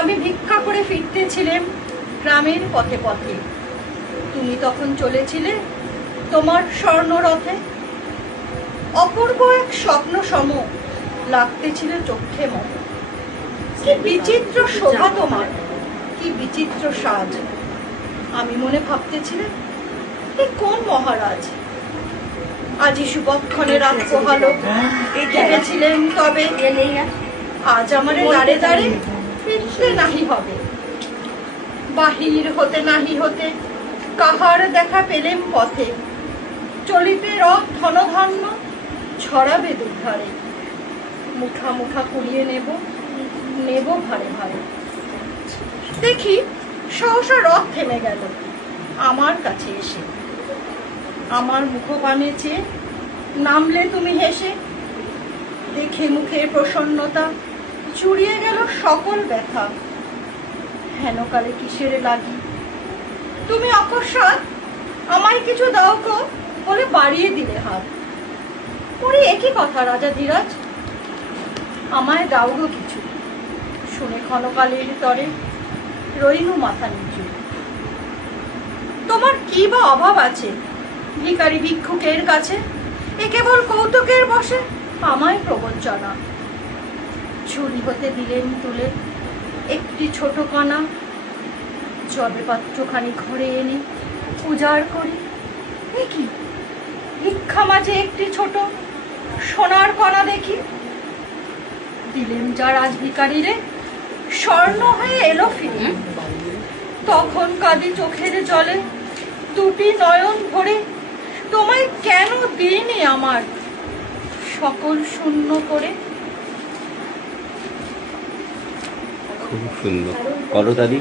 আমি ভিক্ষা করে ফিরতেছিলাম গ্রামের পথে পথে। তুমি তখন চলেছিলে তোমার স্বর্ণরথে। অপূর্ব এক স্বপ্ন সম লাগতেছিল চোখে মম। কি বিচিত্র শোভা তোমার, কি বিচিত্র সাজ। আমি মনে ভাবতেছিলাম এ কোন মহারাজ। আজি শুভক্ষণে রাত পোহালো, দেখেছিলেন তবে আজ আমারে দাঁড়ে দাঁড়ে ফিরতে নাহি হবে। বাহির হতে নাহি হতে কাহার দেখা পেলেম পথে। চলিতে রথ ধনধান্য ছড়াবে দুধারে। মুঠা মুঠা কুড়িয়ে নেব, নেব ভারে ভারে। দেখি সহসা রথ থেমে গেল আমার কাছে এসে। আমার মুখপানে চেয়ে নামলে তুমি হেসে। দেখে মুখের প্রসন্নতা চুরিয়ে গেল সকল ব্যথা। হেনকালে কিসের লাগি তুমি অকস্মাৎ আমায় কিছু দাও গো বলে বাড়িয়ে দিলে হাত। ওরে একই কথা রাজা ধীরাজ, আমায় দাও গো কিছু। শুনে ক্ষণকালের তরে রইনু মাথা নিচু। তোমার কি বা অভাব আছে ভিখারি ভিক্ষুকের কাছে? এ কেবল কৌতুকের বসে আমায় প্রবঞ্চনা। ঝুড়ি হতে দিলেন তুলে একটি ছোট কণা। জবে পাত্রখানি ঘরে এনে উজাড় করি। এ কি ভিক্ষা মাঝে একটি ছোট সোনার কণা দেখি। দিলেন যা রাজ ভিখারিরে স্বর্ণ হয়ে এলো ফিরে। তখন কাঁদি চোখের জলে দুটি নয়ন ভরে। তোমায় কেন দিইনি আমার সকল শূন্য করে। খুব সুন্দর করতালি।